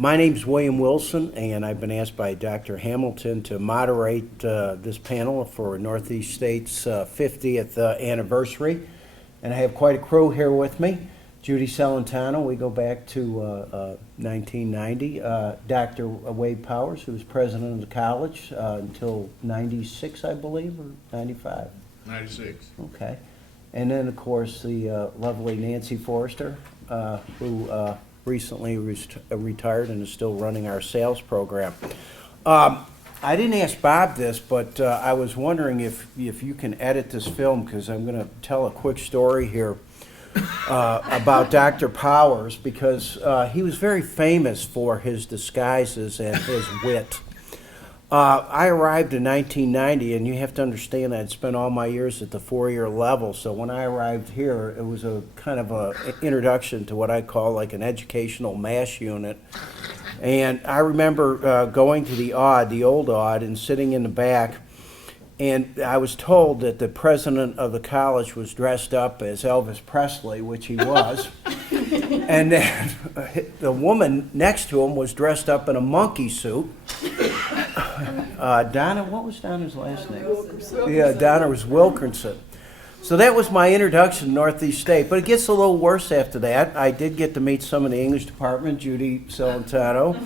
My name's William Wilson, and I've been asked by Dr. Hamilton to moderate this panel for Northeast State's 50th anniversary. And I have quite a crew here with me. Judy Celentano, we go back to 1990. Dr. Wade Powers, who was president of the college until 96, I believe, or 95? 96. Okay. And then, of course, the lovely Nancy Forrester, who recently retired and is still running our sales program. I didn't ask Bob this, but I was wondering if you can edit this film, because I'm going to tell a quick story here about Dr. Powers, because he was very famous for his disguises and his wit. I arrived in 1990, and you have to understand that I'd spent all my years at the four-year level, so when I arrived here, it was a kind of a introduction to what I call like an educational mash unit. And I remember going to the old Odd, and sitting in the back, and I was told that the president of the college was dressed up as Elvis Presley, which he was. And then the woman next to him was dressed up in a monkey suit. Donna, what was Donna's last name? Wilkerson. Yeah, Donna was Wilkerson. So that was my introduction to Northeast State, but it gets a little worse after that. I did get to meet some of the English department, Judy Celentano,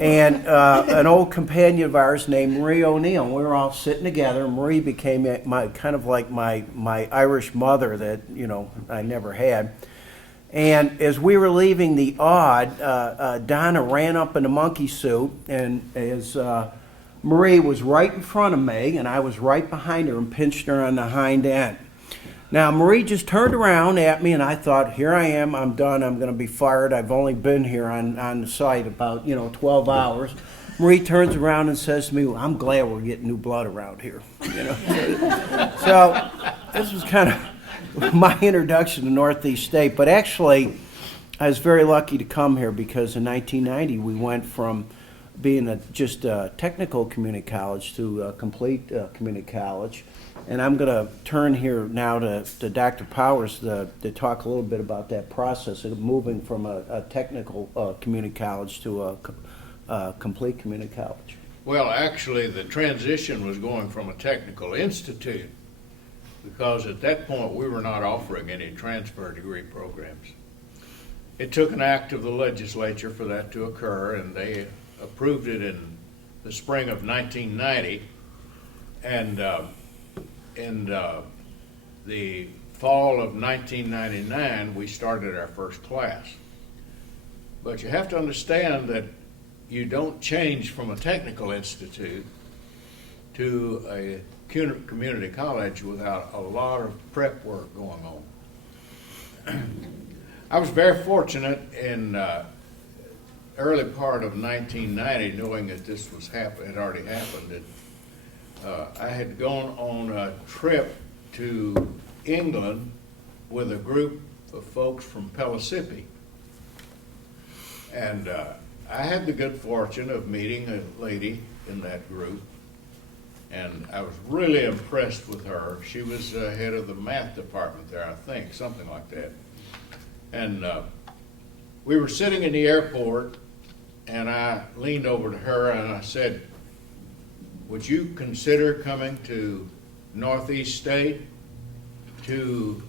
and an old companion of ours named Marie O'Neill. We were all sitting together. Marie became my kind of like my Irish mother that, you know, I never had. And as we were leaving the Odd, Donna ran up in a monkey suit, and as Marie was right in front of me, and I was right behind her and pinched her on the hind end. Now, Marie just turned around at me, and I thought, here I am, I'm done, I'm going to be fired. I've only been here on the site about, 12 hours. Marie turns around and says to me, well, I'm glad we're getting new blood around here. So this was kind of my introduction to Northeast State. But actually, I was very lucky to come here because in 1990, we went from being just a technical community college to a complete community college. And I'm going to turn here now to Dr. Powers to talk a little bit about that process of moving from a technical community college to a complete community college. Well, actually, the transition was going from a technical institute, because at that point we were not offering any transfer degree programs. It took an act of the legislature for that to occur, and they approved it in the spring of 1990, and in the fall of 1999 we started our first class. But you have to understand that you don't change from a technical institute to a community college without a lot of prep work going on. I was very fortunate in early part of 1990, knowing that this was had already happened, that I had gone on a trip to England with a group of folks from Pellissippi. And I had the good fortune of meeting a lady in that group, and I was really impressed with her. She was head of the math department there, I think, something like that. And we were sitting in the airport, and I leaned over to her and I said, would you consider coming to Northeast State to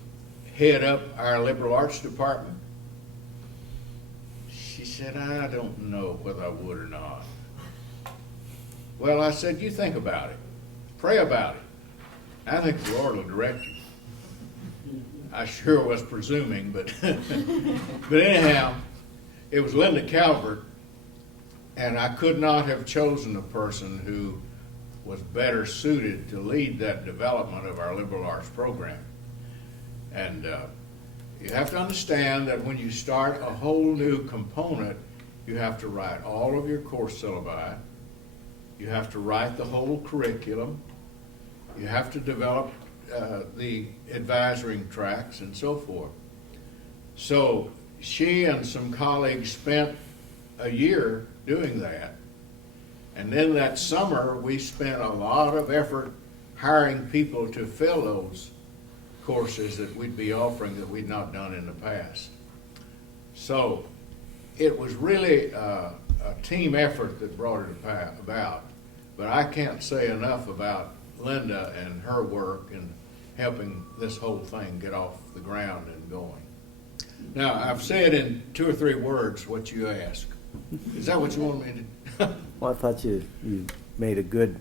head up our liberal arts department? She said, I don't know whether I would or not. Well, I said, you think about it. Pray about it. I think the Lord will direct you. I sure was presuming, but but anyhow, it was Linda Calvert, and I could not have chosen a person who was better suited to lead that development of our liberal arts program. And you have to understand that when you start a whole new component, you have to write all of your course syllabi, you have to write the whole curriculum, you have to develop the advisory tracks and so forth. So she and some colleagues spent a year doing that. And then that summer, we spent a lot of effort hiring people to fill those courses that we'd be offering that we'd not done in the past. So it was really team effort that brought it about. But I can't say enough about Linda and her work in helping this whole thing get off the ground and going. Now, I've said in 2 or 3 words what you asked. Is that what you want me to? Well, I thought you made a good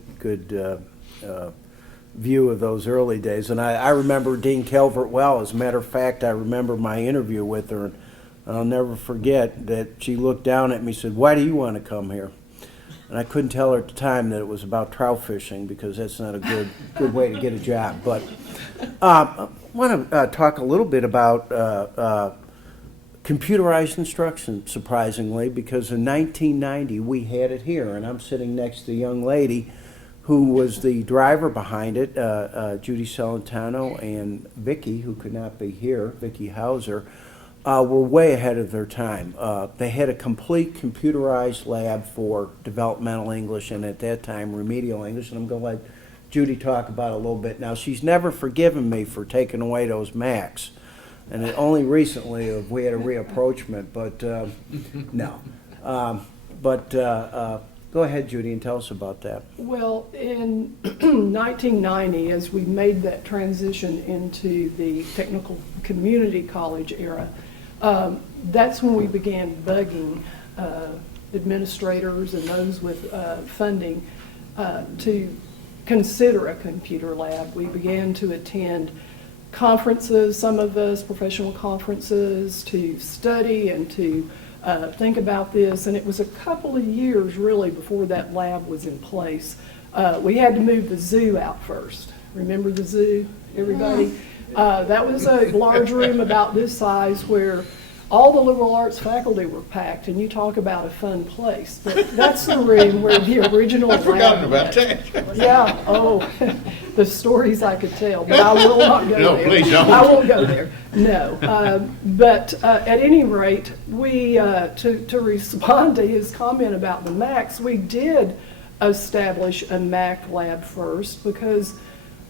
view of those early days. And I remember Dean Calvert well. As a matter of fact, I remember my interview with her. And I'll never forget that she looked down at me and said, "Why do you want to come here?" And I couldn't tell her at the time that it was about trout fishing, because that's not a good way to get a job. But I want to talk a little bit about computerized instruction, surprisingly, because in 1990 we had it here, and I'm sitting next to a young lady who was the driver behind it, Judy Celentano and Vicki, who could not be here, Vicki Hauser, were way ahead of their time. They had a complete computerized lab for developmental English and at that time remedial English, and I'm going to let Judy talk about it a little bit. Now, she's never forgiven me for taking away those Macs. And it only recently we had a reapproachment, but no. Go ahead, Judy, and tell us about that. Well, in 1990, as we made that transition into the technical community college era, that's when we began bugging administrators and those with funding to consider a computer lab. We began to attend conferences, some of us, professional conferences, to study and to think about this, and it was a couple of years really before that lab was in place. We had to move the zoo out first. Remember the zoo, everybody? That was a large room about this size where all the liberal arts faculty were packed, and you talk about a fun place. But that's the room where the original I've forgotten lab about that. Yeah, oh, the stories I could tell, but I will not go No, there. please don't. I won't go there, no. But at any rate, we, to respond to his comment about the Macs, we did establish a Mac lab first because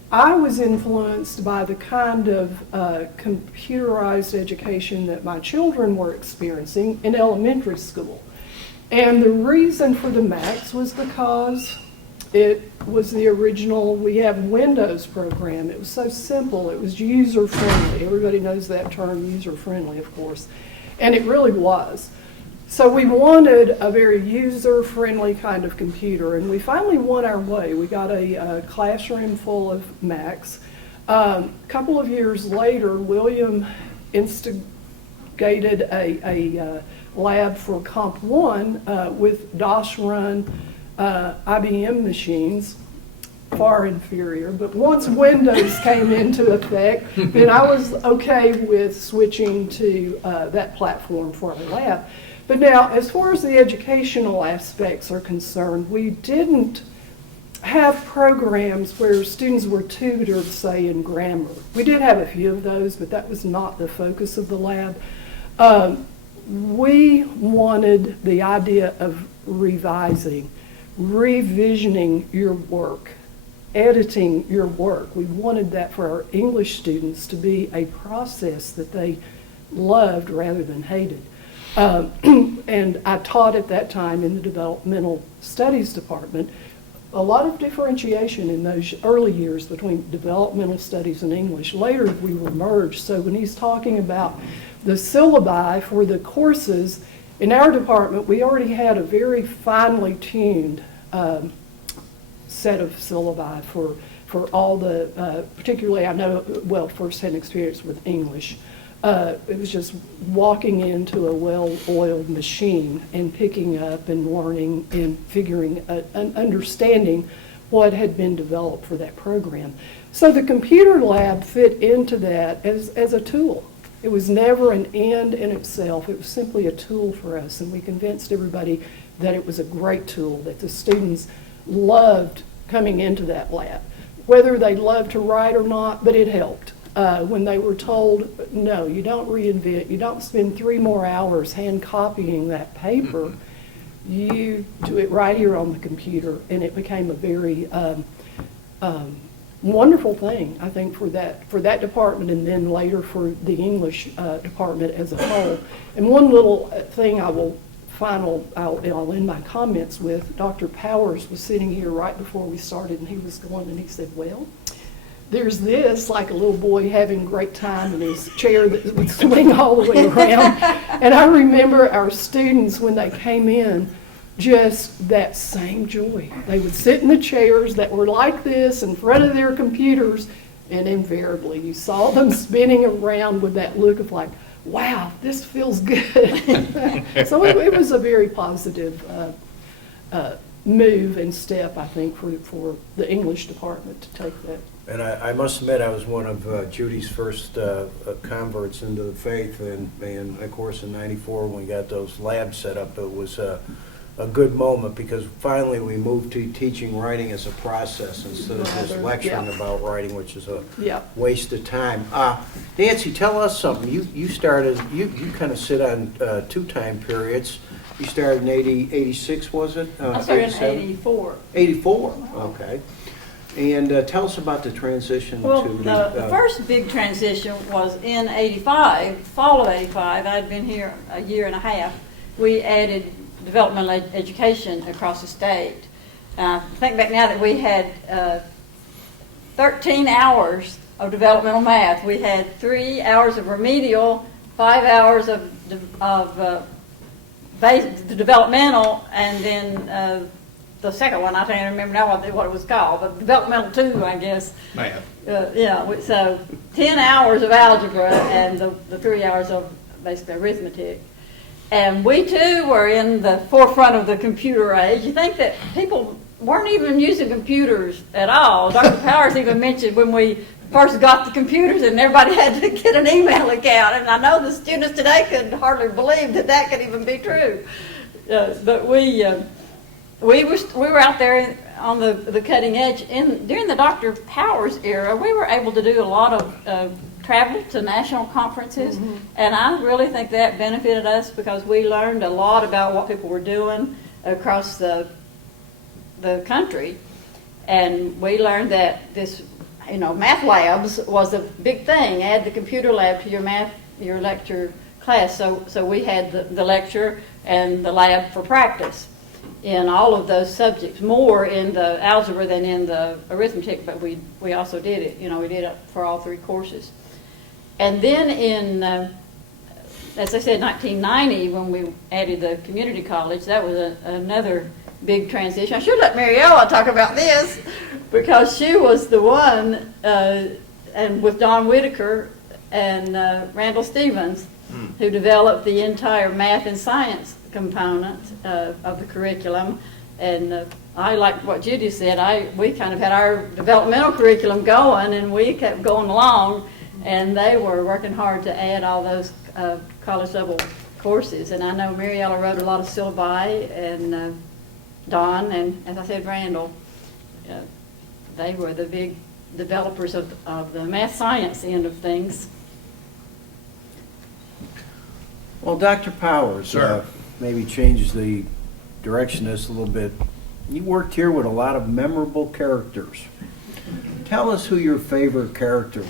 I was influenced by the kind of computerized education that my children were experiencing in elementary school. And the reason for the Macs was because it was the original, we have Windows program. It was so simple, it was user-friendly. Everybody knows that term, user-friendly, of course. And it really was. So we wanted a very user-friendly kind of computer, and we finally won our way. We got a classroom full of Macs. A couple of years later, William instigated a lab for Comp 1 with DOS-run IBM machines, far inferior. But once Windows came into effect, then I was okay with switching to that platform for our lab. But now, as far as the educational aspects are concerned, we didn't have programs where students were tutored, say, in grammar. We did have a few of those, but that was not the focus of the lab. We wanted the idea of revising, revisioning your work, editing your work. We wanted that for our English students to be a process that they loved rather than hated. And I taught at that time in the developmental studies department. A lot of differentiation in those early years between developmental studies and English. Later we were merged, so when he's talking about the syllabi for the courses, in our department we already had a very finely tuned set of syllabi for all the, particularly I know, well, first-hand experience with English. It was just walking into a well-oiled machine and picking up and learning and figuring, understanding what had been developed for that program. So the computer lab fit into that as a tool. It was never an end in itself. It was simply a tool for us, and we convinced everybody that it was a great tool, that the students loved coming into that lab. Whether they loved to write or not, but it helped. When they were told, no, you don't reinvent, you don't spend 3 more hours hand copying that paper, you do it right here on the computer, and it became a very wonderful thing, I think, for that department, and then later for the English department as a whole. And one little thing I will final, I'll end my comments with, Dr. Powers was sitting here right before we started, and he was going, and he said, well, there's this, like a little boy having a great time in his chair that would swing all the way around. And I remember our students, when they came in, just that same joy. They would sit in the chairs that were like this in front of their computers, and invariably you saw them spinning around with that look of like, wow, this feels good. So it was a very positive move and step, I think, for the English department to take that. And I must admit, I was one of Judy's first converts into the faith, and of course in '94 when we got those labs set up, it was a good moment because finally we moved to teaching writing as a process instead of just lecturing about writing, which is a waste of time. Nancy, tell us something. You started, you kind of sit on 2 time periods. You started in 86, was it? I started in 84. 84, okay. And tell us about the transition Well, to the first big transition was in 85, fall of 85. I'd been here a year and a half. We added developmental education across the state. Think back now that we had 13 hours of developmental math. We had 3 hours of remedial, 5 hours of the developmental, and then the second one, I can't remember now what it was called, but developmental 2, I guess. Math. So 10 hours of algebra and the 3 hours of basically arithmetic. And we too were in the forefront of the computer age. You think that people weren't even using computers at all. Dr. Powers even mentioned when we first got the computers and everybody had to get an email account. And I know the students today could hardly believe that could even be true. But we were out there on the cutting edge. During the Dr. Powers era, we were able to do a lot of travel to national conferences, and I really think that benefited us because we learned a lot about what people were doing across the country, and we learned that this, math labs was a big thing. Add the computer lab to your lecture class. So we had the lecture and the lab for practice in all of those subjects, more in the algebra than in the arithmetic, but we also did it. We did it for all 3 courses. And then in, as I said, 1990, when we added the community college, that was another big transition. I should let Mariella talk about this because she was the one, and with Don Whitaker and Randall Stevens, who developed the entire math and science component of the curriculum. And I liked what Judy said. We kind of had our developmental curriculum going, and we kept going along. And they were working hard to add all those college level courses. And I know Mariella wrote a lot of syllabi, and Don, and as I said, Randall. They were the big developers of the math science end of things. Well, Dr. Powers, Sir. Maybe change the direction of this a little bit. You worked here with a lot of memorable characters. Tell us who your favorite character was.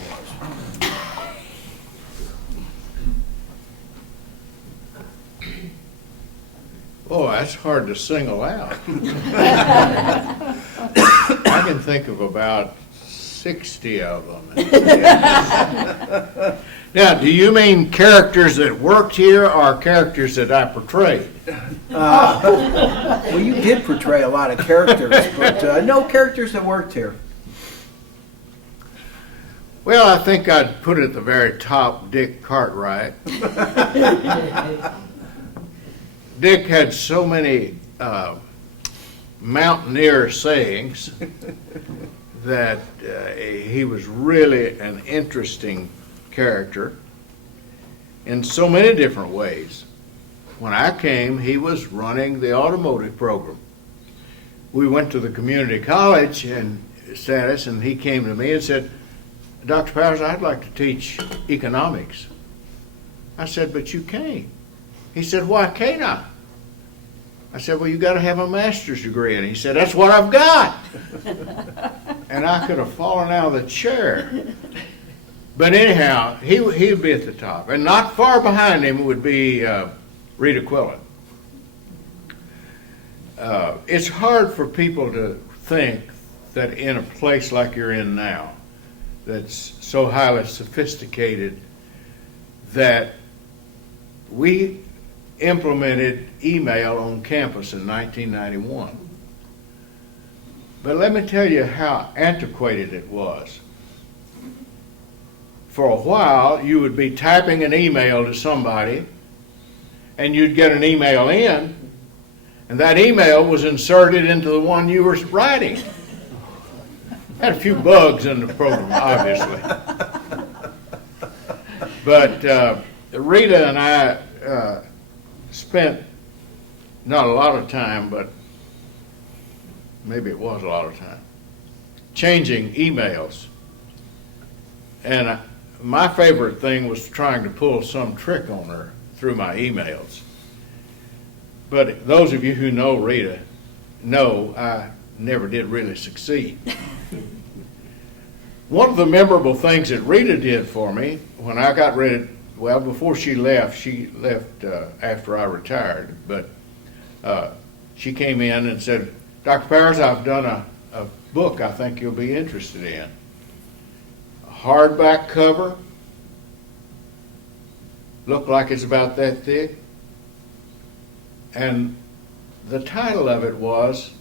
Oh, that's hard to single out. I can think of about 60 of them. Now, do you mean characters that worked here or characters that I portrayed? Well, you did portray a lot of characters, but no characters that worked here. Well, I think I'd put at the very top Dick Cartwright. Dick had so many mountaineer sayings that he was really an interesting character in so many different ways. When I came, he was running the automotive program. We went to the community college and status, and he came to me and said, Dr. Powers, I'd like to teach economics. I said, but you can't. He said, why can't I? I said, well, you got to have a master's degree. And he said, that's what I've got. And I could have fallen out of the chair. But anyhow, he'd be at the top. And not far behind him would be Rita Quillen. it's hard for people to think that in a place like you're in now, that's so highly sophisticated, that we implemented email on campus in 1991. But let me tell you how antiquated it was. For a while, you would be typing an email to somebody, and you'd get an email in, and that email was inserted into the one you were writing. Had a few bugs in the program, obviously. But Rita and I spent not a lot of time, but maybe it was a lot of time, changing emails. And my favorite thing was trying to pull some trick on her through my emails. But those of you who know Rita know I never did really succeed. One of the memorable things that Rita did for me when I got ready, well, before she left after I retired, but she came in and said, "Dr. Powers, I've done a book I think you'll be interested in. A hardback cover, looked like it's about that thick, and the title of it was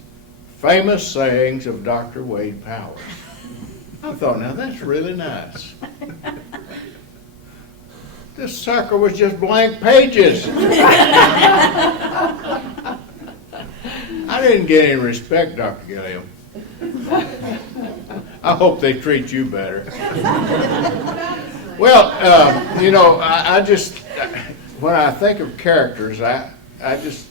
Famous Sayings of Dr. Wade Powers." I thought, now that's really nice. This sucker was just blank pages. I didn't get any respect, Dr. Gilliam. I hope they treat you better. Well, I just, when I think of characters, I just,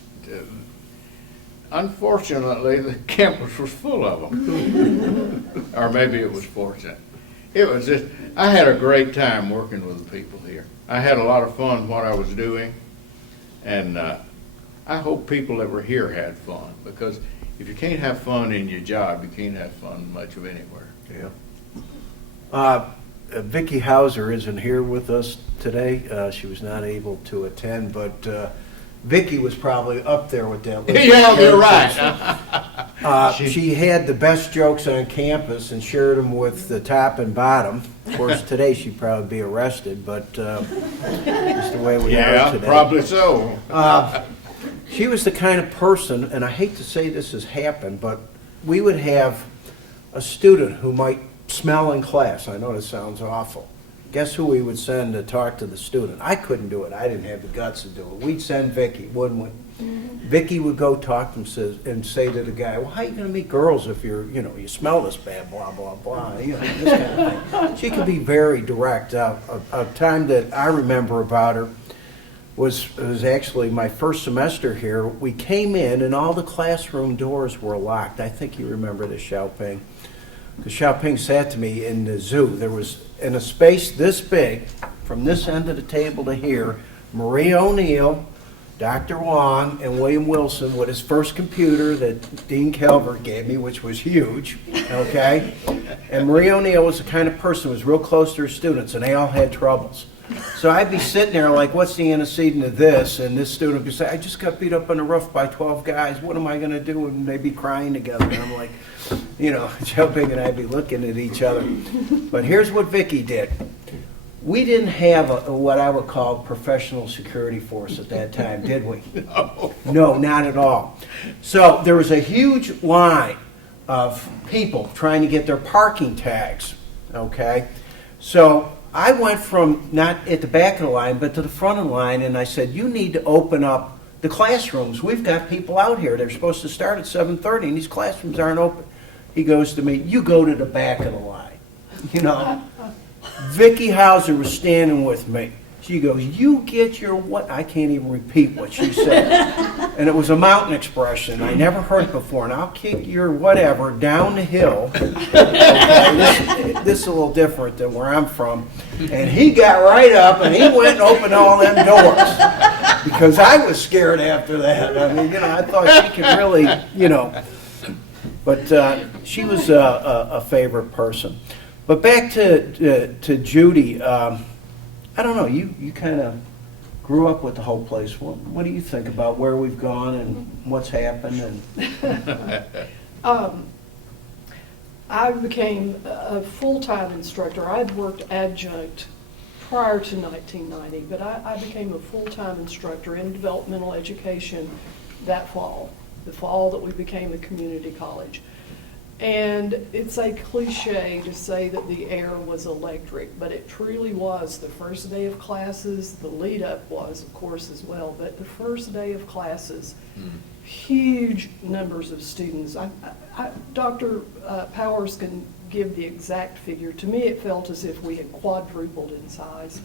unfortunately, the campus was full of them. Or maybe it was fortunate. It was just, I had a great time working with the people here. I had a lot of fun what I was doing, and I hope people that were here had fun, because if you can't have fun in your job, you can't have fun much of anywhere. Yeah. Vicki Hauser isn't here with us today. She was not able to attend, but Vicki was probably up there with that list. Yeah, you're right. She had the best jokes on campus and shared them with the top and bottom. Of course, today she'd probably be arrested, but it's the way we are today. Yeah, probably so. She was the kind of person, and I hate to say this has happened, but we would have a student who might smell in class. I know this sounds awful. Guess who we would send to talk to the student? I couldn't do it. I didn't have the guts to do it. We'd send Vicki, wouldn't we? Vicki would go talk to him and say to the guy, "Well, how are you going to meet girls if you smell this bad, blah, blah, blah," this kind of thing. She could be very direct. A time that I remember about her was actually my first semester here. We came in and all the classroom doors were locked. I think you remember this, Xiaoping. Because Xiaoping sat to me in the zoo. There was, in a space this big, from this end of the table to here, Maria O'Neill, Dr. Wong, and William Wilson with his first computer that Dean Calvert gave me, which was huge, okay? And Maria O'Neill was the kind of person who was real close to her students, and they all had troubles. So I'd be sitting there like, what's the antecedent of this? And this student would say, "I just got beat up on the roof by 12 guys. What am I going to do?" And they'd be crying together. And I'm like, Xiaoping and I'd be looking at each other. But here's what Vicki did. We didn't have what I would call professional security force at that time, did we? No, not at all. So there was a huge line of people trying to get their parking tags, okay? So I went from not at the back of the line, but to the front of the line, and I said, "You need to open up the classrooms. We've got people out here. They're supposed to start at 7:30, and these classrooms aren't open." He goes to me, "You go to the back of the line." Vicki Hauser was standing with me. She goes, "You get your what?" I can't even repeat what she said. And it was a mountain expression. I never heard it before. "And I'll kick your whatever down the hill." Okay, this is a little different than where I'm from. And he got right up and he went and opened all them doors. Because I was scared after that. I mean, I thought she could really, But she was a favorite person. But back to Judy. I don't know, you kind of grew up with the whole place. What do you think about where we've gone and what's happened? And I became a full-time instructor. I'd worked adjunct prior to 1990, but I became a full-time instructor in developmental education that fall, the fall that we became a community college. And it's a cliche to say that the air was electric, but it truly was. The first day of classes, the lead up was, of course, as well, but the first day of classes, huge numbers of students. Dr. Powers can give the exact figure. To me, it felt as if we had quadrupled in size.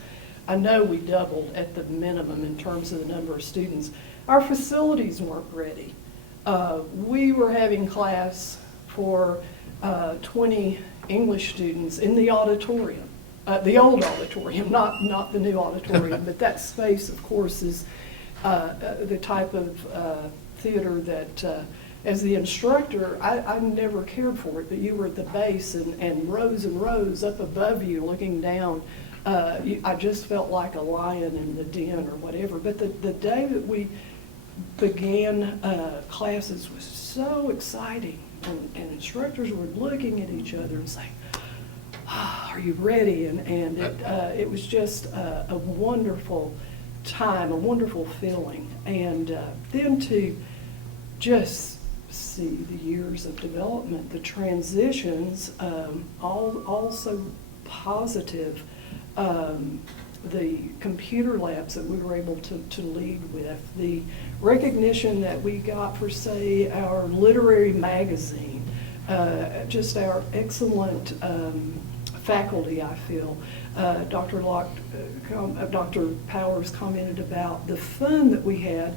I know we doubled at the minimum in terms of the number of students. Our facilities weren't ready. We were having class for 20 English students in the auditorium, the old auditorium, not the new auditorium, but that space, of course, is the type of theater that, as the instructor, I never cared for it, but you were at the base and rows up above you looking down. I just felt like a lion in the den or whatever. But the day that we began classes was so exciting. And instructors were looking at each other and saying, "Are you ready?" And it was just a wonderful time, a wonderful feeling. And then to just see the years of development, the transitions, all so positive. The computer labs that we were able to lead with, the recognition that we got for, say, our literary magazine, just our excellent faculty, I feel. Dr. Powers commented about the fun that we had.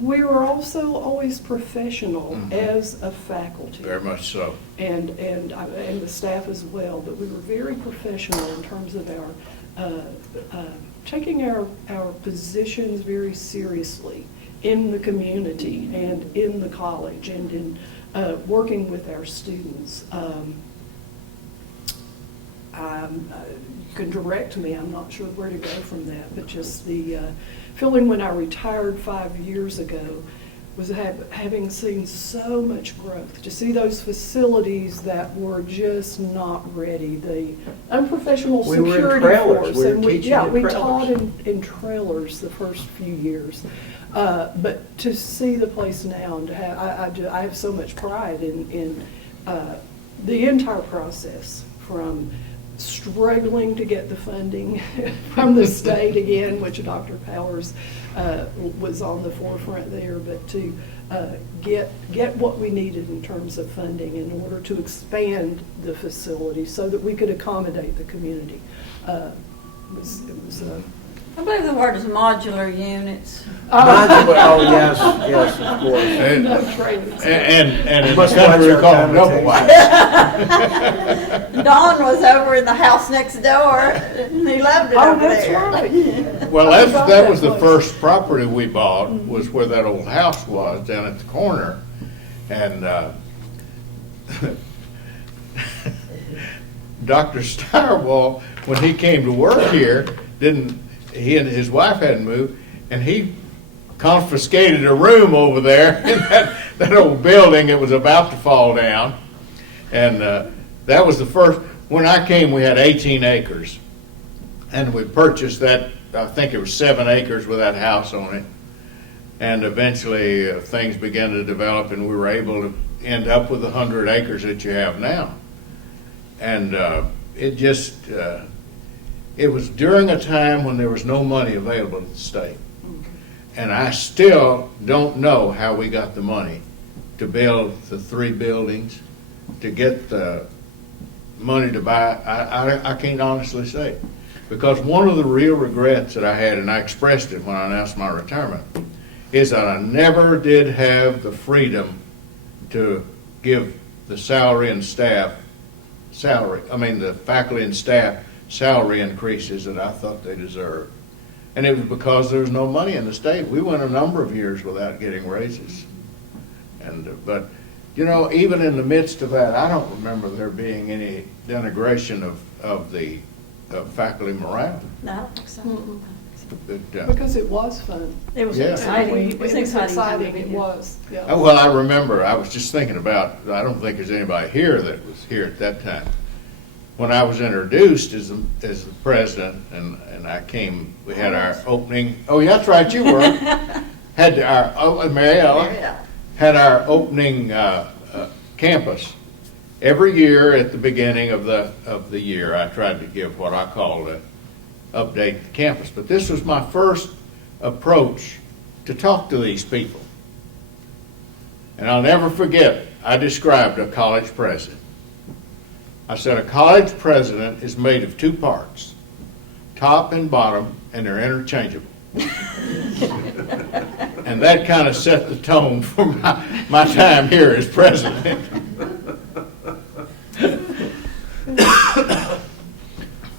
We were also always professional as a faculty. Very much so. And the staff as well, but we were very professional in terms of our taking our positions very seriously in the community and in the college and in working with our students. You can direct me, I'm not sure where to go from that, but just the feeling when I retired 5 years ago was having seen so much growth, to see those facilities that were just not ready, the unprofessional We were in security trailers. force. We were And teaching in we trailers. taught in trailers the first few years. But to see the place now, and to have, I have so much pride in the entire process, from struggling to get the funding from the state again, which Dr. Powers was on the forefront there, but to get what we needed in terms of funding in order to expand the facility so that we could accommodate the community. It was I believe the word is modular units. Oh, yes, of course. And, no trailers. and in Must the country, watch we call our them double connotation. wide. Don was over in the house next door, and he loved it Oh, over that's there. right. Well, I forgot that was the place. first property we bought, was where that old house was, down at the corner. And Dr. Stirewall, when he came to work here, he and his wife hadn't moved, and he confiscated a room over there in that old building. It was about to fall down. And that was the first. When I came, we had 18 acres. And we purchased that, I think it was 7 acres with that house on it. And eventually things began to develop, and we were able to end up with 100 acres that you have now. And it was during a time when there was no money available at the state. And I still don't know how we got the money to build the 3 buildings, to get the money to buy. I can't honestly say. Because one of the real regrets that I had, and I expressed it when I announced my retirement, is that I never did have the freedom to give the salary and staff the faculty and staff salary increases that I thought they deserved. And it was because there was no money in the state. We went a number of years without getting raises. But even in the midst of that, I don't remember there being any denigration of the faculty morale. No, I don't think so. Because it was fun. It was Yeah. exciting. It was exciting, time of it year. was, yeah. Well, I remember, I was just thinking about, I don't think there's anybody here that was here at that time. When I was introduced as the president, and I came, we had our opening, oh, yeah, that's right, you were. Had our, Mary Ella, Yeah. had our opening campus. Every year at the beginning of the year, I tried to give what I called a update the campus. But this was my first approach to talk to these people. And I'll never forget it. I described a college president. I said a college president is made of two parts, top and bottom, and they're interchangeable. And that kind of set the tone for my time here as president.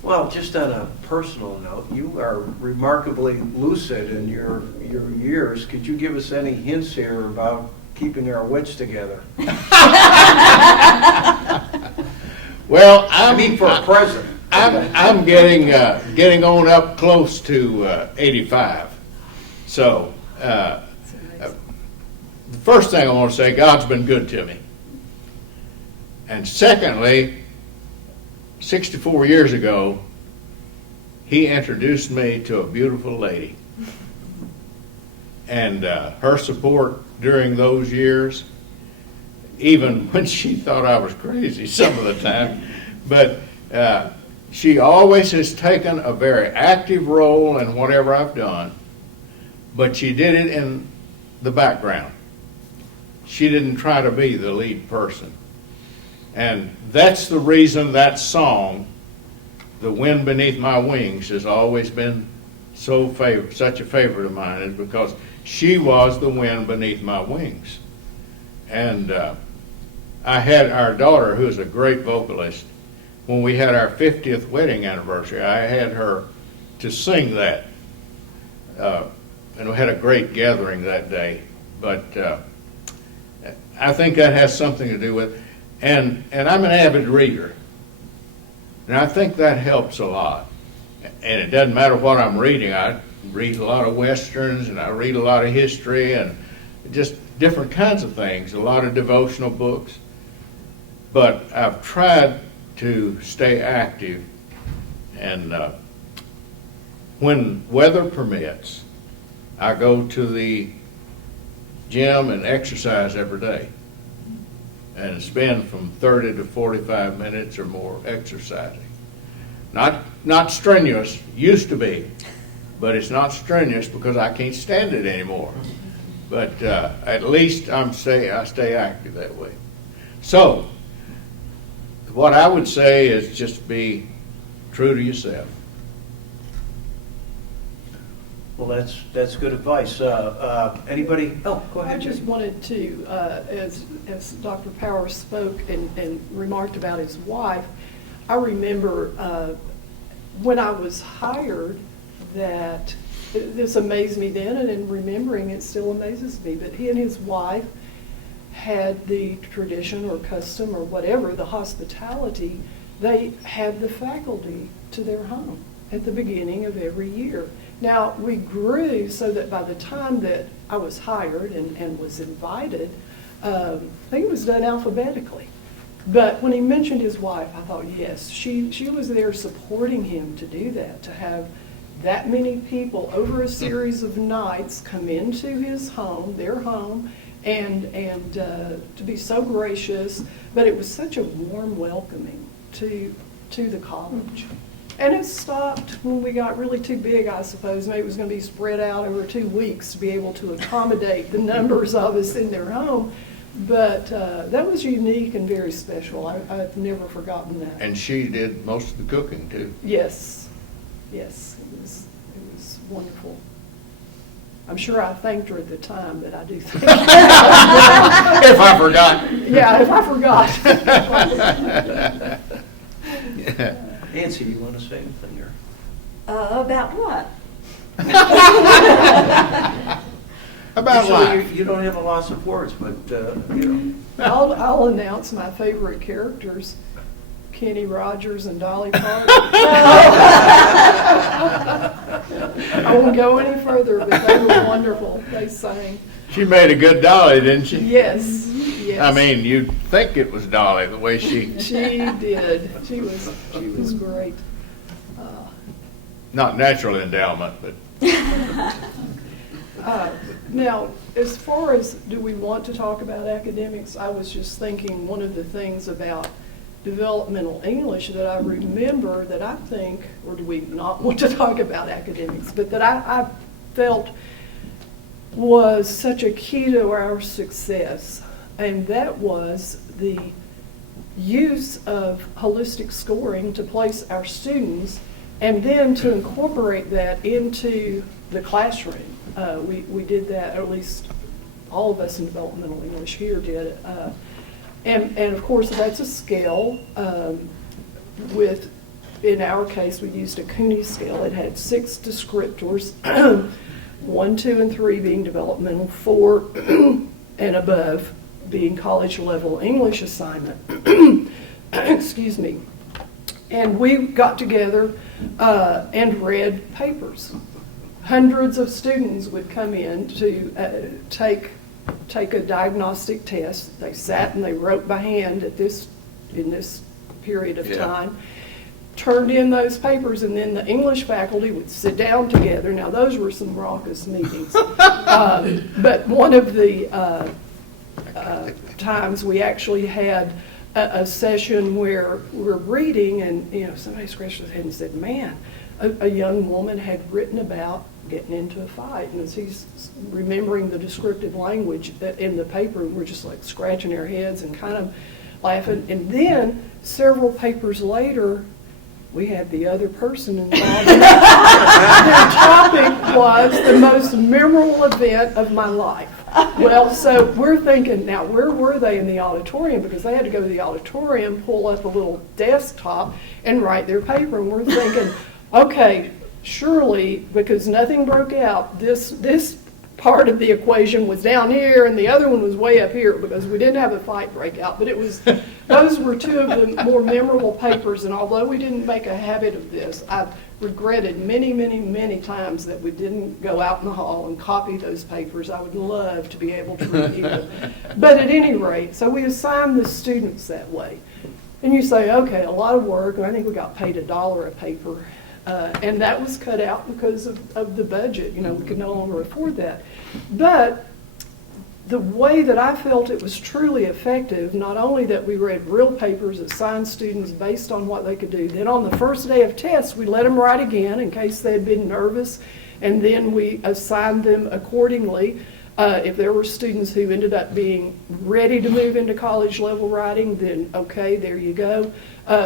Well, just on a personal note, you are remarkably lucid in your years. Could you give us any hints here about keeping our wits together? Well, I mean, for a president. I'm getting on up close to 85. So the first thing I want to say, God's been good to me. And secondly, 64 years ago, He introduced me to a beautiful lady. And her support during those years, even when she thought I was crazy some of the time, but she always has taken a very active role in whatever I've done, but she did it in the background. She didn't try to be the lead person. And that's the reason that song, The Wind Beneath My Wings, has always been such a favorite of mine, is because she was the wind beneath my wings. And I had our daughter, who's a great vocalist, when we had our 50th wedding anniversary, I had her to sing that. And we had a great gathering that day. But I think that has something to do with, and I'm an avid reader. And I think that helps a lot. And it doesn't matter what I'm reading. I read a lot of Westerns, and I read a lot of history, and just different kinds of things, a lot of devotional books. But I've tried to stay active, and when weather permits, I go to the gym and exercise every day, and spend from 30 to 45 minutes or more exercising. Not strenuous, used to be, but it's not strenuous because I can't stand it anymore. But at least I stay active that way. So, what I would say is just be true to yourself. Well, that's good advice. Anybody? Oh, go ahead. I just wanted to, as Dr. Powers spoke and remarked about his wife, I remember when I was hired that this amazed me then, and in remembering it still amazes me, but he and his wife had the tradition or custom or whatever, the hospitality, they had the faculty to their home at the beginning of every year. Now, we grew so that by the time that I was hired and was invited, I think it was done alphabetically. But when he mentioned his wife, I thought, yes, she was there supporting him to do that, to have that many people over a series of nights come into his home, their home, and to be so gracious. But it was such a warm welcoming to the college. And it stopped when we got really too big, I suppose. Maybe it was going to be spread out over 2 weeks to be able to accommodate the numbers of us in their home. But that was unique and very special. I've never forgotten that. And she did most of the cooking, too. Yes, yes, it was wonderful. I'm sure I thanked her at the time, but I do think. If I forgot. Yeah, if I forgot. Yeah. Nancy, you want to say anything here? About what? About So life. you don't have a loss of words, but you know. I'll announce my favorite characters. Kenny Rogers and Dolly Parton. I won't go any further, but they were wonderful. They sang. She made a good Dolly, didn't she? Yes, yes. I mean, you'd think it was Dolly the way she, She did. She was great. not natural endowment, but Now, as far as do we want to talk about academics, I was just thinking one of the things about developmental English that I remember that I think, or do we not want to talk about academics, but that I felt was such a key to our success, and that was the use of holistic scoring to place our students and then to incorporate that into the classroom. We did that, or at least all of us in developmental English here did. And of course, that's a scale with, in our case, we used a Cooney scale. It had 6 descriptors, 1, 2, and 3 being developmental, 4 and above being college level English assignment. Excuse me. And we got together and read papers. Hundreds of students would come in to take a diagnostic test. They sat and they wrote by hand in this period of time, turned in those papers, and then the English faculty would sit down together. Now, those were some raucous meetings. But one of the times we actually had a session where we're reading, and somebody scratched his head and said, man, a young woman had written about getting into a fight, and as he's remembering the descriptive language in the paper, we're just like scratching our heads and kind of laughing. And then several papers later, we had the other person involved. Their topic was the most memorable event of my life. Well, so we're thinking, now where were they in the auditorium? Because they had to go to the auditorium, pull up a little desktop, and write their paper. And we're thinking, okay, surely, because nothing broke out, this part of the equation was down here and the other one was way up here, because we didn't have a fight break out. But those were 2 of the more memorable papers, and although we didn't make a habit of this, I've regretted many, many, many times that we didn't go out in the hall and copy those papers. I would love to be able to review them. But at any rate, so we assigned the students that way. And you say, okay, a lot of work, and I think we got paid $1 a paper. And that was cut out because of the budget. We could no longer afford that. But the way that I felt it was truly effective, not only that we read real papers, assigned students based on what they could do, then on the first day of tests, we let them write again in case they had been nervous, and then we assigned them accordingly. If there were students who ended up being ready to move into college level writing, then okay, there you go.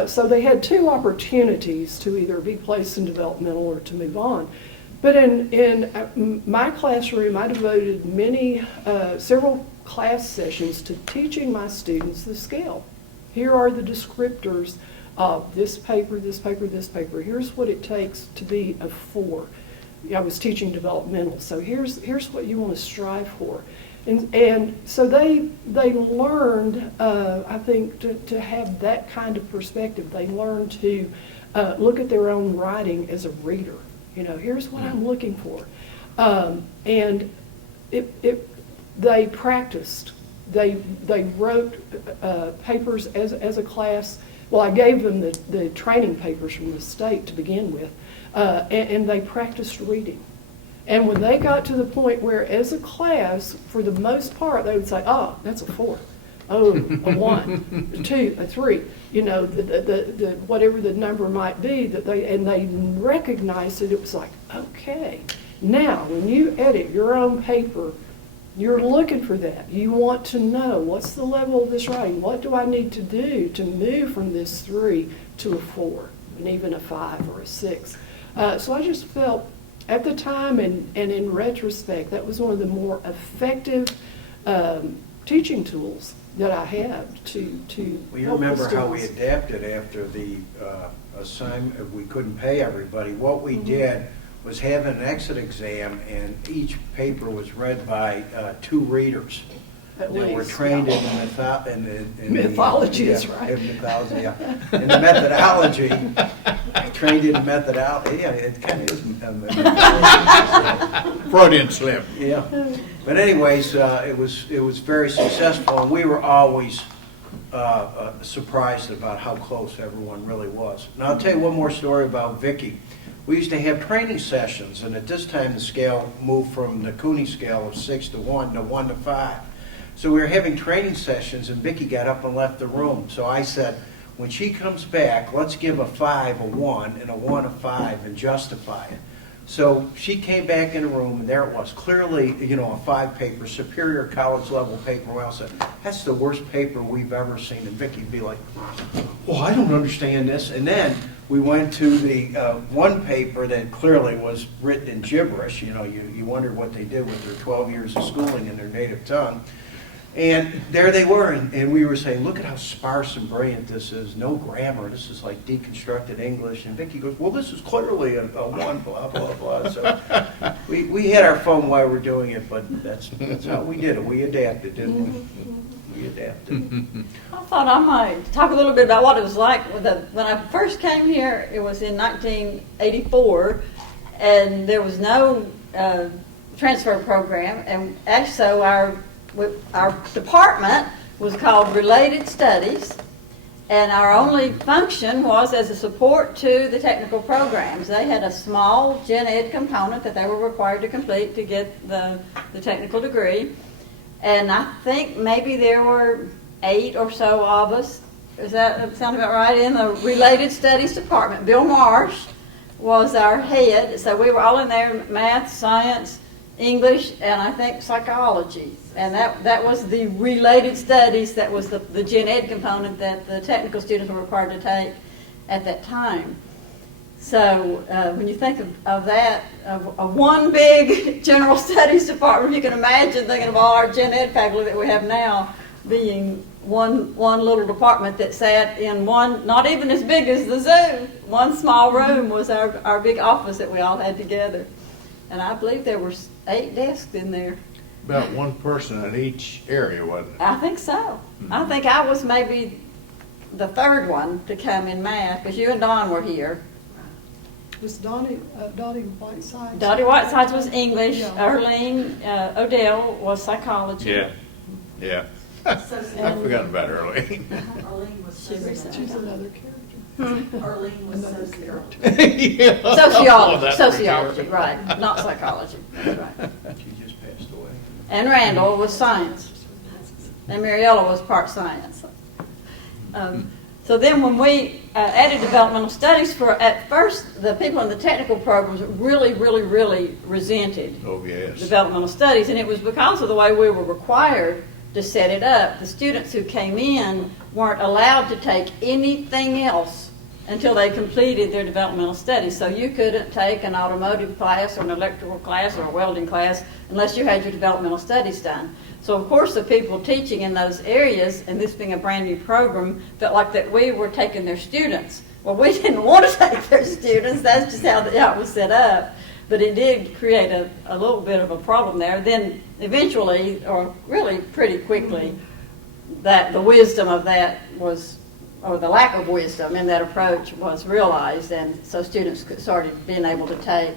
So they had 2 opportunities to either be placed in developmental or to move on. But in my classroom, I devoted several class sessions to teaching my students the scale. Here are the descriptors of this paper, this paper, this paper. Here's what it takes to be a 4. I was teaching developmental, so here's what you want to strive for. And so they learned, I think, to have that kind of perspective. They learned to look at their own writing as a reader. Here's what I'm looking for. And they practiced. They wrote papers as a class. Well, I gave them the training papers from the state to begin with, and they practiced reading. And when they got to the point where, as a class, for the most part, they would say, oh, that's a 4. Oh, a 1, a 2, a 3. The whatever the number might be, and they recognized it. It was like, okay, now when you edit your own paper, you're looking for that. You want to know, what's the level of this writing? What do I need to do to move from this 3 to a 4, and even a 5 or a 6? So I just felt, at the time and in retrospect, that was one of the more effective teaching tools that I had to Well, you help the remember how we students. adapted after the assignment, we couldn't pay everybody. What we did was have an exit exam, and each paper was read by 2 readers. at They least. were trained in Mythology is yeah, right. in mythology, yeah. In the methodology, trained in methodology, yeah, it kind of is mythology. Freudian slip. Yeah, but anyways, it was very successful, and we were always surprised about how close everyone really was. Now I'll tell you one more story about Vicki. We used to have training sessions, and at this time the scale moved from the Cooney scale of 6 to 1 to 1 to 5. So we were having training sessions, and Vicki got up and left the room. So I said, when she comes back, let's give a 5 a 1 and a 1 a 5 and justify it. So she came back in the room, and there it was, clearly, you know, a 5 paper, superior college level paper. Well, I said, that's the worst paper we've ever seen. And Vicki'd be like, well, I don't understand this. And then we went to the one paper that clearly was written in gibberish. You know, you wondered what they did with their 12 years of schooling in their native tongue. And there they were, and we were saying, look at how sparse and brilliant this is. No grammar. This is like deconstructed English. And Vicki goes, well, this is clearly a 1, blah, blah, blah. So we had our fun while we were doing it, but that's how we did it. We adapted, didn't we? We adapted. I thought I might talk a little bit about what it was like when I first came here. It was in 1984, and there was no transfer program, and actually, so our department was called Related Studies, and our only function was as a support to the technical programs. They had a small gen ed component that they were required to complete to get the technical degree, and I think maybe there were 8 or so of us. Does that sound about right? In the Related Studies department. Bill Marsh was our head, so we were all in there, math, science, English, and I think psychology. And that was the related studies, that was the gen ed component that the technical students were required to take at that time. So when you think of that, of one big general studies department, you can imagine thinking of all our gen ed faculty that we have now being one little department that sat in one, not even as big as the zoo, one small room was our big office that we all had together. And I believe there were 8 desks in there. About one person in each area, wasn't it? I think so. I think I was maybe the 3rd one to come in math, because you and Don were here. Was Dottie Whitesides? Dottie Whitesides was English. Yeah. Arlene Odell was psychology. Yeah. I've forgotten about Arlene. Arlene was She's another character. Arlene was Another sociology. Yeah. Sociology, right, not psychology. That's right. She just passed away. And Randall was science. And Mariella was part science. So then when we added developmental studies, at first the people in the technical programs really resented Oh, yes. developmental studies, and it was because of the way we were required to set it up. The students who came in weren't allowed to take anything else until they completed their developmental studies. So you couldn't take an automotive class or an electrical class or a welding class unless you had your developmental studies done. So of course the people teaching in those areas, and this being a brand new program, felt like that we were taking their students. Well, we didn't want to take their students. That's just how it was set up. But it did create a little bit of a problem there. Then eventually, or really pretty quickly, that the wisdom of that was, or the lack of wisdom in that approach was realized, and so students started being able to take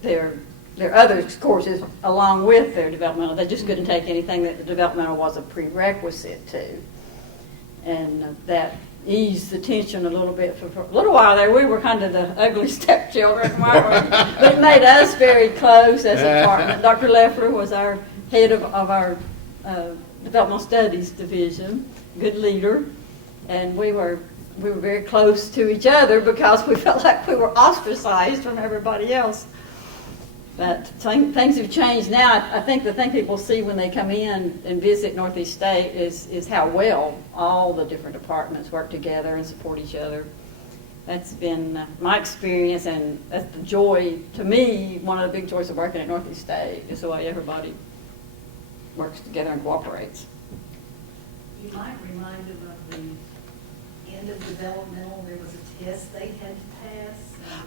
their other courses along with their developmental. They just couldn't take anything that the developmental was a prerequisite to. And that eased the tension a little bit. For a little while there, we were kind of the ugly stepchildren, weren't we? But it made us very close as a department. Dr. Leffler was our head of our developmental studies division, good leader, and we were very close to each other because we felt like we were ostracized from everybody else. But things have changed now. I think the thing people see when they come in and visit Northeast State is how well all the different departments work together and support each other. That's been my experience, and that's the joy, to me, one of the big joys of working at Northeast State is the way everybody works together and cooperates. You might remind them of the end of developmental, there was a test they had to pass.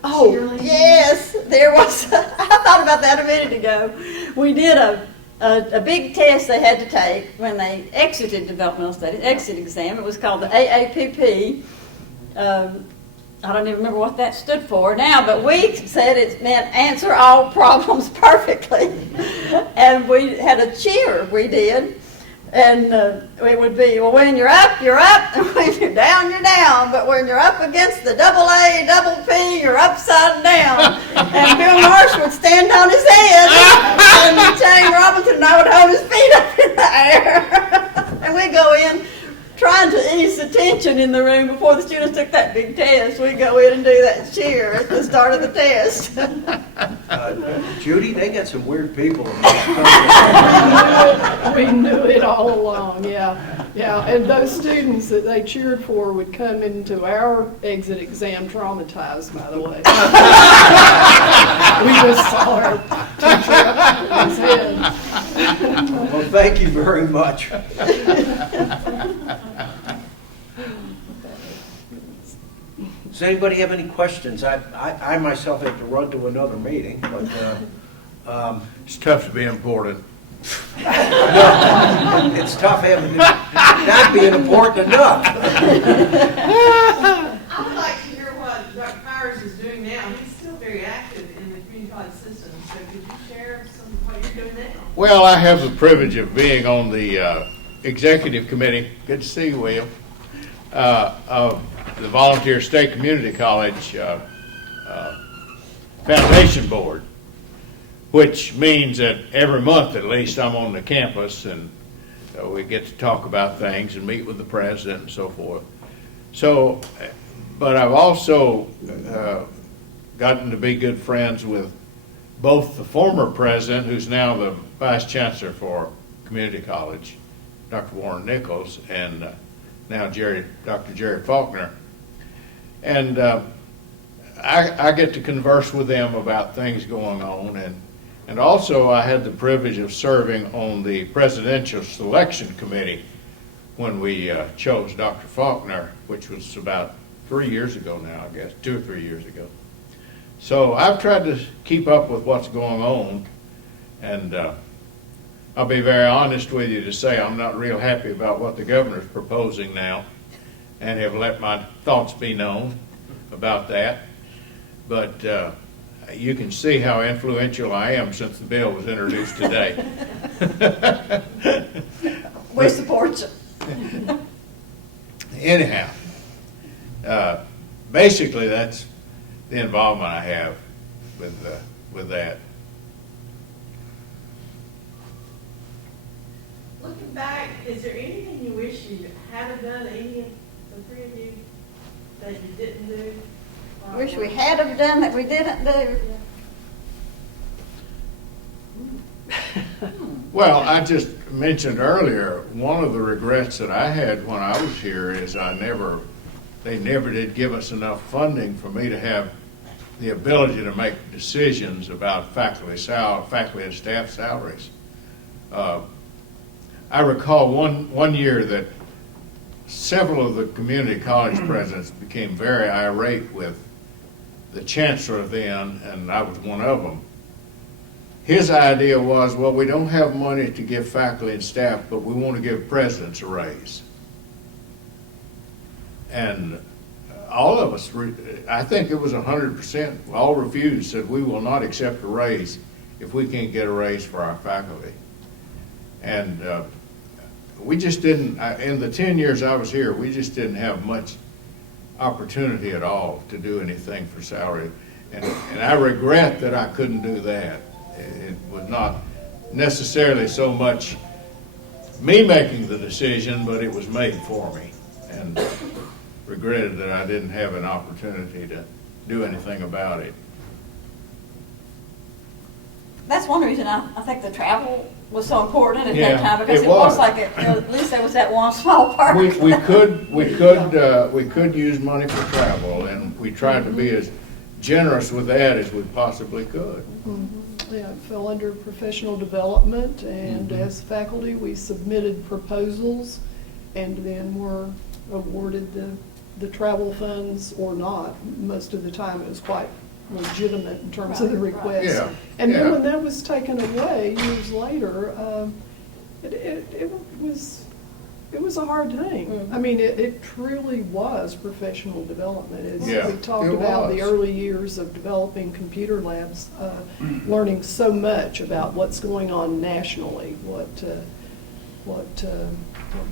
Oh, Cheerleading. yes, there was. I thought about that a minute ago. We did a big test they had to take when they exited developmental studies, exit exam. It was called the AAPP. I don't even remember what that stood for now, but we said it meant answer all problems perfectly. And we had a cheer, we did. And it would be, well, when you're up, you're up, and when you're down, you're down. But when you're up against the double A, double P, you're upside down. And Bill Marsh would stand on his head, and Jane Robinson and I would hold his feet up in the air. And we'd go in trying to ease the tension in the room before the students took that big test. We'd go in and do that cheer at the start of the test. Judy, they got some weird people. We knew it all along, yeah. Yeah, and those students that they cheered for would come into our exit exam traumatized, by the way. We just saw our teacher up in his head. Well, thank you very much. Does anybody have any questions? I myself have to run to another meeting, but It's tough to be important. it's tough having not being important enough. I would like to hear what Dr. Powers is doing now. He's still very active in the community college system, so could you share some of what you're doing now? Well, I have the privilege of being on the executive committee, good to see you, William, of the Volunteer State Community College Foundation Board, which means that every month at least I'm on the campus, and we get to talk about things and meet with the president and so forth. So, but I've also gotten to be good friends with both the former president, who's now the vice chancellor for community college, Dr. Warren Nichols, and now Dr. Jerry Faulkner. And I get to converse with them about things going on, and also I had the privilege of serving on the presidential selection committee when we chose Dr. Faulkner, which was about 3 years ago now, I guess, 2 or 3 years ago. So I've tried to keep up with what's going on, and I'll be very honest with you to say I'm not real happy about what the governor's proposing now, and have let my thoughts be known about that. But you can see how influential I am since the bill was introduced today. We support you. Anyhow, basically that's the involvement I have with that. Looking back, is there anything you wish you hadn't done, any of the three of you, that you didn't do? Wish we had have done that we didn't do. Well, I just mentioned earlier, one of the regrets that I had when I was here is they never did give us enough funding for me to have the ability to make decisions about faculty and staff salaries. I recall one year that several of the community college presidents became very irate with the chancellor then, and I was one of them. His idea was, well, we don't have money to give faculty and staff, but we want to give presidents a raise. And all of us, I think it was 100%, all refused, said we will not accept a raise if we can't get a raise for our faculty. And we just didn't, in the 10 years I was here, we just didn't have much opportunity at all to do anything for salary. And I regret that I couldn't do that. It was not necessarily so much me making the decision, but it was made for me. And regretted that I didn't have an opportunity to do anything about it. That's one reason I think the travel was so important at Yeah, that time, because it it was was. like at least there was that one small part. We could use money for travel, and we tried to be as generous with that as we possibly could. Yeah, it fell under professional development, and as faculty, we submitted proposals, and then were awarded the travel funds or not. Most of the time, it was quite legitimate in terms of the Right, right. request. Yeah, And then yeah. when that was taken away years later, it was a hard thing. Mhm. I mean, it truly was professional development. As Yeah, we talked it about the was. early years of developing computer labs, learning so much about what's going on nationally, what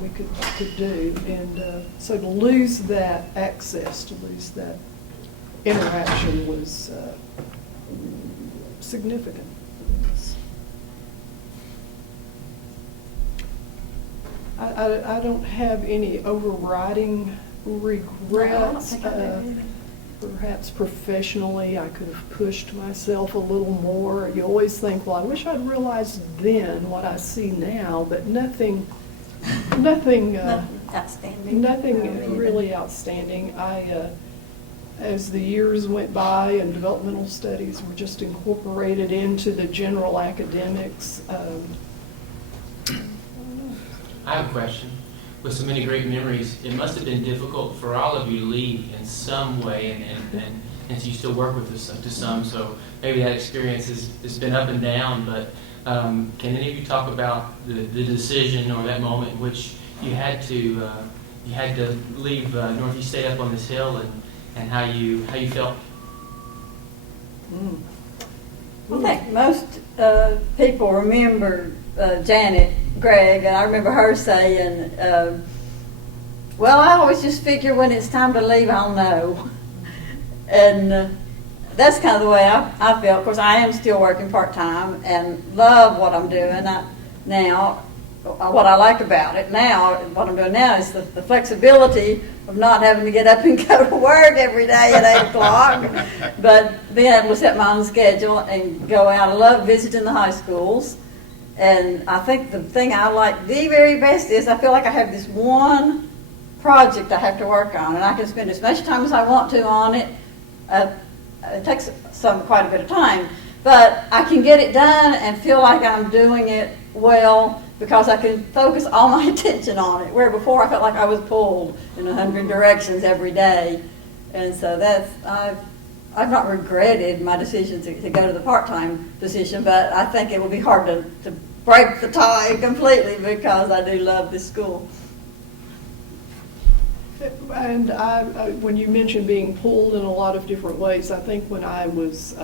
we could do. And so to lose that access, to lose that interaction was significant. I don't have any overriding regrets. think I do either. Perhaps professionally, I could have pushed myself a little more. You always think, well, I wish I'd realized then what I see now, but nothing Outstanding. nothing really outstanding. As the years went by and developmental studies were just incorporated into the general academics, I have a question. With so many great memories, it must have been difficult for all of you to leave in some way, and so you still work with us to some, so maybe that experience has been up and down, but can any of you talk about the decision or that moment in which you had to leave Northeast State up on this hill and how you felt? I think most people remember Janet Gregg, and I remember her saying, well, I always just figure when it's time to leave, I'll know. And that's kind of the way I felt. Of course, I am still working part-time and love what I'm doing now. What I like about it now, what I'm doing now, is the flexibility of not having to get up and go to work every day at 8 o'clock, but being able to set my own schedule and go out. I love visiting the high schools, and I think the thing I like the very best is I feel like I have this one project I have to work on, and I can spend as much time as I want to on it. It takes quite a bit of time, but I can get it done and feel like I'm doing it well, because I can focus all my attention on it, where before I felt like I was pulled in 100 directions every day. And so I've not regretted my decision to go to the part-time position, but I think it will be hard to break the tie completely, because I do love this school. And when you mentioned being pulled in a lot of different ways, I think when I was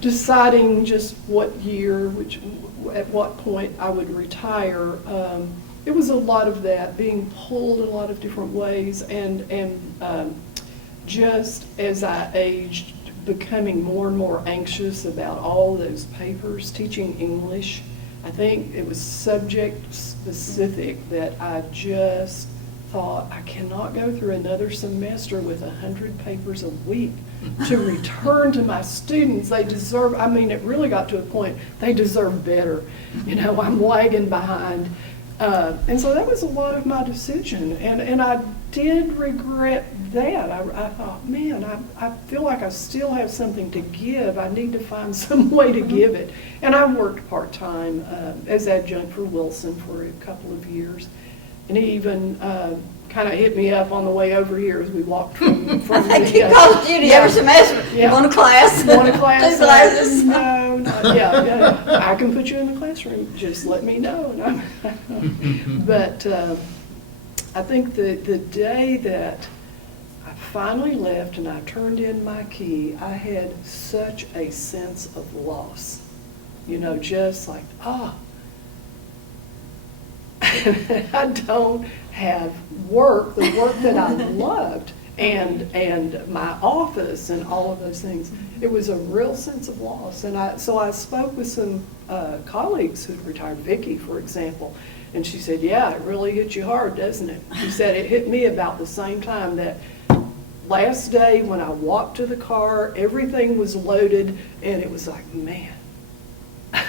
deciding just what year, at what point I would retire, it was a lot of that, being pulled in a lot of different ways, and just as I aged, becoming more and more anxious about all those papers, teaching English. I think it was subject specific that I just thought, I cannot go through another semester with 100 papers a week to return to my students. They deserve, I mean, it really got to a point, they deserve better. I'm lagging behind. And so that was a lot of my decision. And I did regret that. I thought, man, I feel like I still have something to give. I need to find some way to give it. And I worked part-time as adjunct for Wilson for a couple of years. And he even kind of hit me up on the way over here as we walked from I think he calls Judy every semester. Yeah. You want a class? You want a class? Two classes? No, yeah. I can put you in the classroom. Just let me know. But I think the day that I finally left and I turned in my key, I had such a sense of loss. Just like, I don't have the work that I loved, and my office and all of those things. It was a real sense of loss. And so I spoke with some colleagues who'd retired, Vicki, for example, and she said, yeah, it really hit you hard, doesn't it? She said it hit me about the same time. That last day when I walked to the car, everything was loaded, and it was like, man.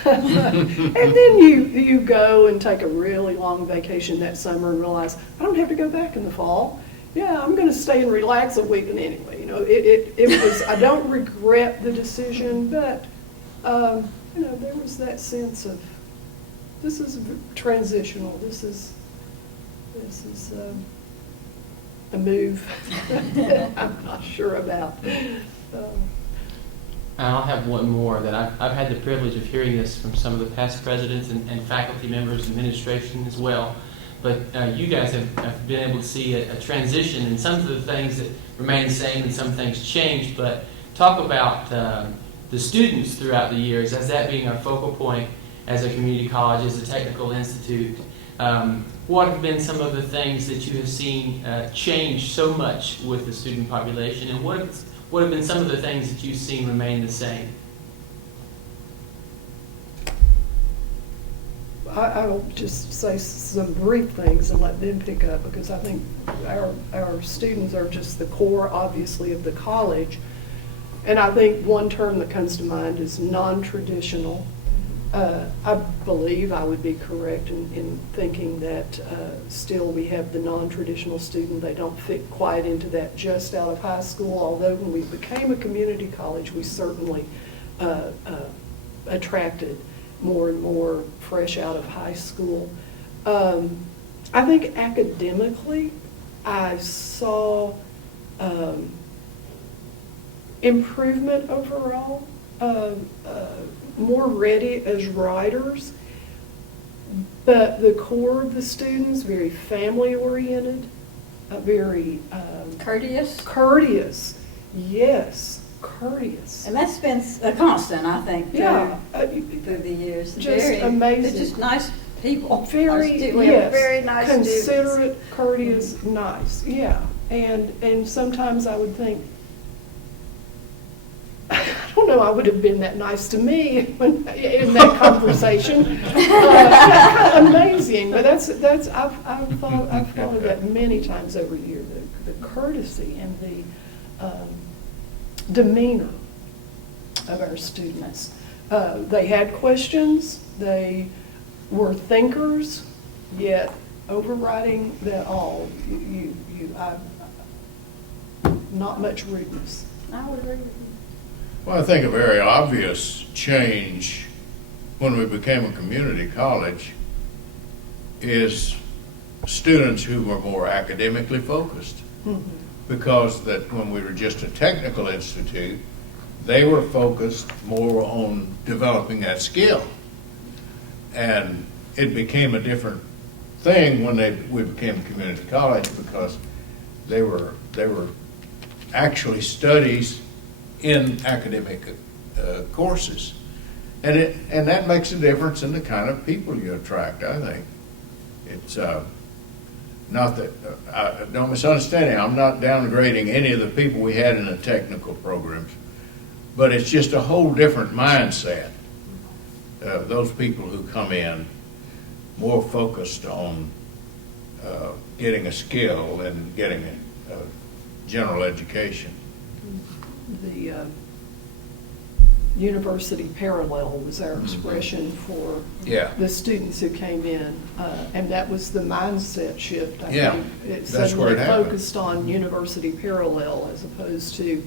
And then you go and take a really long vacation that summer and realize, I don't have to go back in the fall. Yeah, I'm going to stay and relax a week. And anyway, it was, I don't regret the decision, but, there was that sense of, this is transitional. This is a move that I'm not sure about. And I'll have one more that I've had the privilege of hearing this from some of the past presidents and faculty members, administration as well. But you guys have been able to see a transition in some of the things that remain the same and some things changed. But talk about the students throughout the years as that being our focal point as a community college, as a technical institute. What have been some of the things that you have seen change so much with the student population, and what have been some of the things that you've seen remain the same? I'll just say some brief things and let them pick up, because I think our students are just the core, obviously, of the college. And I think one term that comes to mind is non-traditional. I believe I would be correct in thinking that still we have the non-traditional student. They don't fit quite into that just out of high school, although when we became a community college, we certainly attracted more and more fresh out of high school. I think academically, I saw improvement overall. More ready as writers, but the core of the students, very family oriented, very courteous, yes, courteous. And that's been a constant, I think, Yeah, through the years. just amazing. They're just nice people. Very, We have yes, very nice students. considerate, courteous, nice, yeah. And sometimes I would think, I don't know, I would have been that nice to me in that conversation. That's kind of amazing, but I've thought of that many times over the year, the courtesy and the demeanor of our students. They had questions, they were thinkers, yet overriding that all, not much rudeness. I would agree with you. Well, I think a very obvious change when we became a community college is students who were more academically focused. Mhm. Because that when we were just a technical institute, they were focused more on developing that skill. And it became a different thing when we became a community college, because they were actually studies in academic courses. And that makes a difference in the kind of people you attract, I think. It's not that, don't misunderstand me, I'm not downgrading any of the people we had in the technical programs, but it's just a whole different mindset. Those people who come in more focused on getting a skill and getting a general education. The university parallel was our expression for Yeah. the students who came in, and that was the mindset shift. I Yeah, think it that's where suddenly it happened. focused on university parallel as opposed to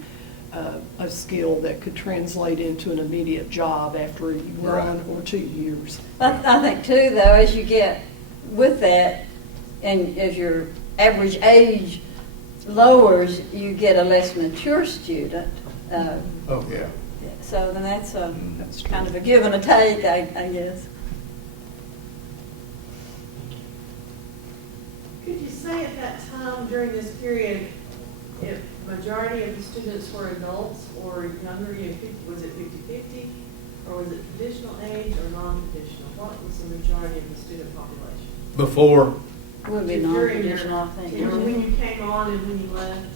a skill that could translate into an immediate job after 1 or 2 years. I think too, though, as you get with that, and as your average age lowers, you get a less mature student. Oh, yeah. So then that's That's true. kind of a give and a take, I guess. Could you say at that time during this period, if majority of the students were adults or younger, was it 50-50? Or was it traditional age or non-traditional? What was the majority of the student population? Before, Would be During your non-traditional, I think. tenure, when you came on and when you left?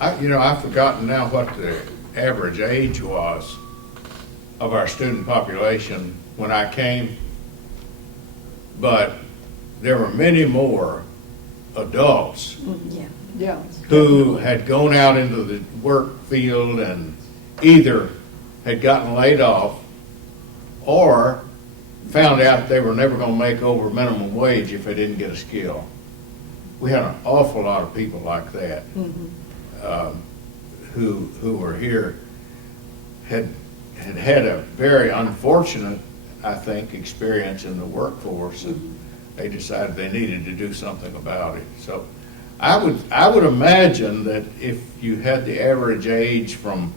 I've forgotten now what the average age was of our student population when I came, but there were many more adults Yeah. Yeah. who had gone out into the work field and either had gotten laid off or found out they were never going to make over minimum wage if they didn't get a skill. We had an awful lot of people like that who were here, had a very unfortunate, I think, experience in the workforce, and they decided they needed to do something about it. So I would imagine that if you had the average age from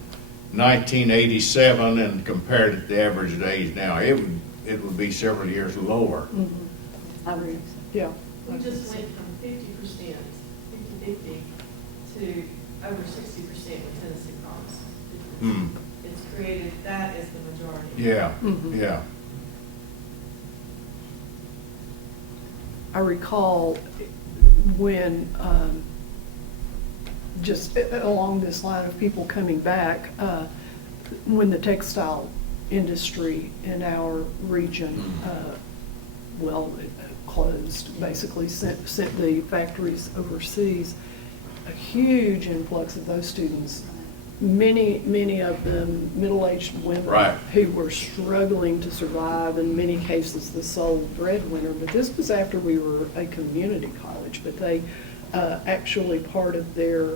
1987 and compared it to the average age now, it would be several years lower. I agree. Yeah. We just went from 50%, 50/50, to over 60% with Tennessee Promise. Hmm. It's created that as the majority. Yeah, Mhm. yeah. I recall when, just along this line of people coming back, when the textile industry in our region, it closed, basically sent the factories overseas, a huge influx of those students, many of them middle-aged women Right. who were struggling to survive, in many cases the sole breadwinner. But this was after we were a community college, but they actually part of their,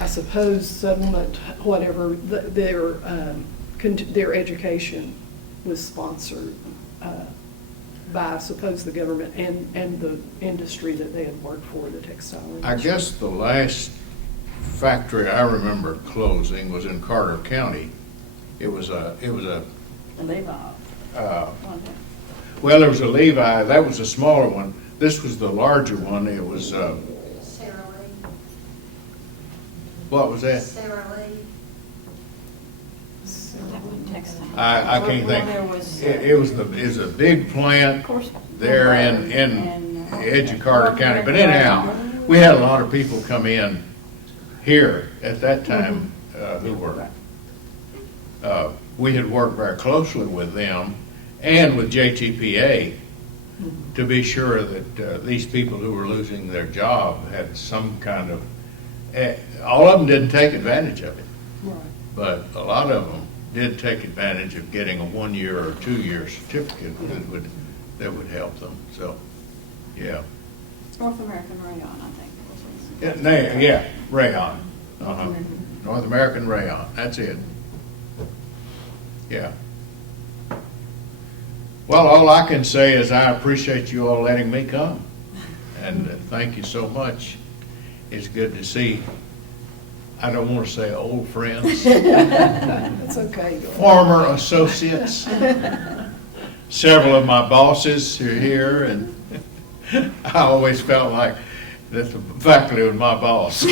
I suppose, settlement, whatever, their education was sponsored by, I suppose, the government and the industry that they had worked for, the textile industry. I guess the last factory I remember closing was in Carter County. It was a, Levi. well, there was a Levi, that was a smaller one. This was the larger one. It was, Sarah Lee. what was that? Sarah Lee. I can't think. It was a big plant there in edge of Carter County. But anyhow, we had a lot of people come in here at that time who were, we had worked very closely with them and with JTPA to be sure that these people who were losing their job had some kind of, all of them didn't take advantage of it, Right. but a lot of them did take advantage of getting a 1-year or 2-year certificate that would help them. So, yeah. North American Rayon, I think. Yeah, rayon. North American rayon, that's it. Yeah. Well, all I can say is I appreciate you all letting me come. And thank you so much. It's good to see, I don't want to say old friends, That's okay. former associates. Several of my bosses are here, and I always felt like that the faculty was my boss.